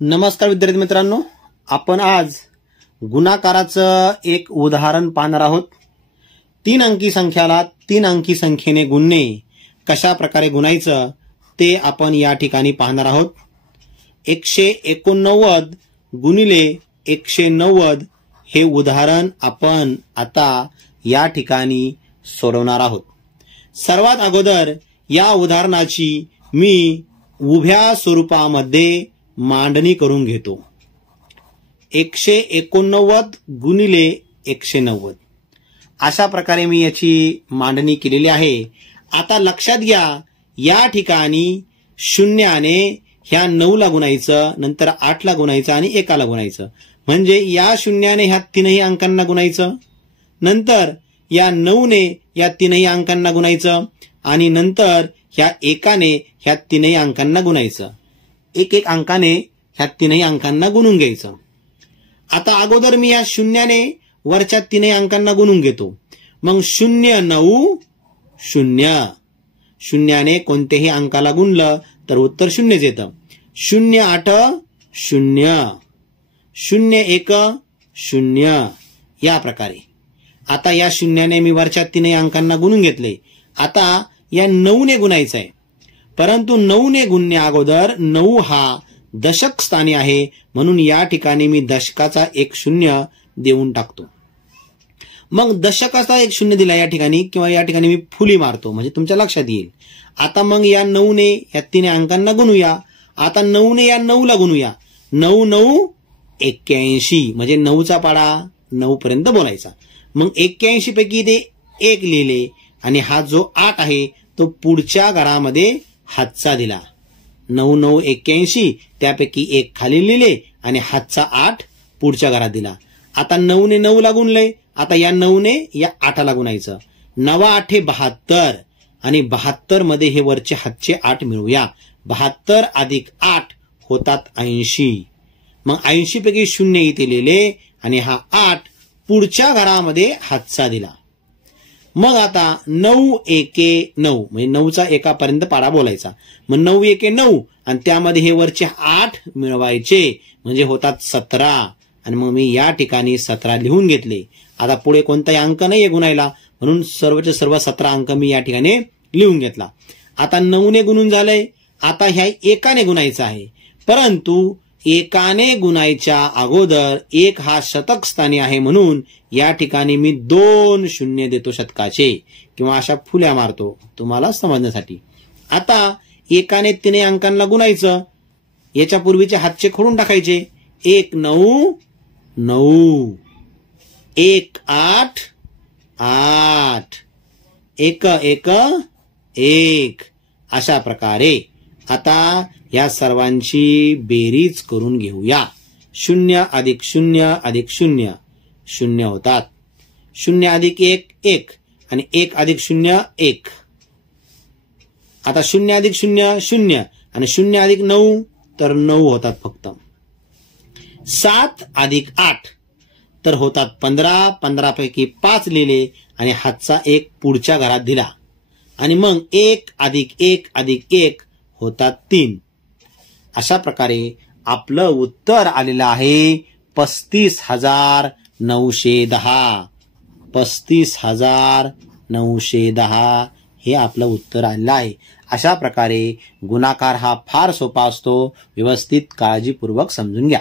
नमस्कार विद्यार्थी मित्रांनो, आपण आज गुणाकाराचं एक उदाहरण पाहणार आहोत। 3 अंकी संख्याला 3 अंकी संख्येने गुणणे कशा प्रकारे गुणायचं ते आपण या ठिकाणी पाहणार आहोत। 189 गुणिले 190 हे उदाहरण आपण आता या ठिकाणी सोडवणार आहोत। सर्वात अगोदर या उदाहरणाची मी उभ्या स्वरूपामध्ये मांडणी करून घेतो। 189 गुणिले 190 अशा प्रकारे मी याची मांडणी केलेली आहे। आता लक्षात घ्या, या ठिकाणी शून्याने ह्या 9 ला गुणायचं, नंतर 8 ला गुणायचं आणि 1 ला गुणायचं, म्हणजे या शून्याने ह्या तीनही अंकांना गुणायचं, नंतर या 9 ने या तीनही अंकांना गुणायचं आणि नंतर ह्या 1 ने ह्या तीनही अंकांना गुणायचं। एक एक अंकाने ह्या तीनही अंकांना गुणून घ्यायचं। आता अगोदर मी या शून्याने वरच्या तीनही अंकांना गुणून घेतो, मग 0 9 0, शून्याने कोणत्याही अंकाला गुणलं तर उत्तर 0च येतं। 0 8 0, 0 1 0, या प्रकारे। आता या शून्याने मी वरच्या तीनही अंकांना गुणून घेतले। आता या 9 ने गुणायचं आहे, परंतु 9 ने गुणण्या अगोदर 9 हा दशक स्थानी आहे, म्हणून या ठिकाणी मी दशकाचा 1 0 देऊन टाकतो। मग दशकाचा 1 0 दिला या ठिकाणी, किंवा या ठिकाणी मी फुली मारतो, म्हणजे तुमच्या लक्षात येईल। आता मग या 9 ने या 3 अंकांना गुणूया। आता 9 ने या 9 ला गुणूया। 9 9 81, म्हणजे 9चा पाडा 9 पर्यंत बोलायचा। मग 81 पैकी ते 1 लिहिले आणि हा जो 8 आहे तो पुढच्या घरामध्ये हातचा दिला। 9 9 81, त्यापैकी 1 खाली लिहिले आणि हातचा 8 पुढच्या घरात दिला। आता 9 ने 9 ला गुणले, आता या 9 ने या 8 ला गुणायचं। 9 8 72 आणि 72 मध्ये हे वरचे हातचे 8 मिळवूया। 72 अधिक 8 होतात 80, मग 80 पैकी 0 इथे लिहिले आणि हा 8 पुढच्या घरामध्ये हातचा दिला। मग आता 9 1 9, म्हणजे 9चा 1 पर्यंत पाडा बोलायचा। मग 9 1 9 आणि त्यामध्ये हे वरचे 8 मिळवायचे, म्हणजे होतात 17, आणि मग मी या ठिकाणी 17 लिहून घेतले। आता पुढे कोणताही अंक नाहीये गुणायला, म्हणून सर्वचे सर्व 17 अंक मी या ठिकाणी लिहून घेतला। आता 9 ने गुणून झालंय, आता ह्या 1 ने गुणायचं आहे, परंतु 1 ने गुणायच्या अगोदर 1 हा शतक स्थानी आहे, म्हणून या ठिकाणी मी 2 0 देतो शतकाचे, किंवा अशा फुल्या मारतो तुम्हाला समजण्यासाठी। आता 1 ने 3 अंकांना गुणायचं, याच्या पूर्वीचे हातचे खोडून टाकायचे। 1 9 9, 1 8 8, 1 1 1, अशा प्रकारे आता या सर्वांची बेरीज करून घेऊया। 0 अधिक 0 अधिक 0 0 होतात। 0 अधिक 1 1 आणि 1 अधिक 0 1। आता 0 अधिक 0 0 आणि 0 अधिक 9 तर 9 होतात फक्त। 7 अधिक 8 तर होतात 15, 15 पैकी 5 लिहिले आणि हातचा 1 पुढच्या घरात दिला, आणि मग 1 अधिक 1 अधिक 1 होतात 3। अशा प्रकारे आपलं उत्तर आलेलं आहे 35,910। 35,910 हे आपलं उत्तर आलेलं आहे। अशा प्रकारे गुणाकार हा फार सोपा असतो, व्यवस्थित काळजीपूर्वक समजून घ्या।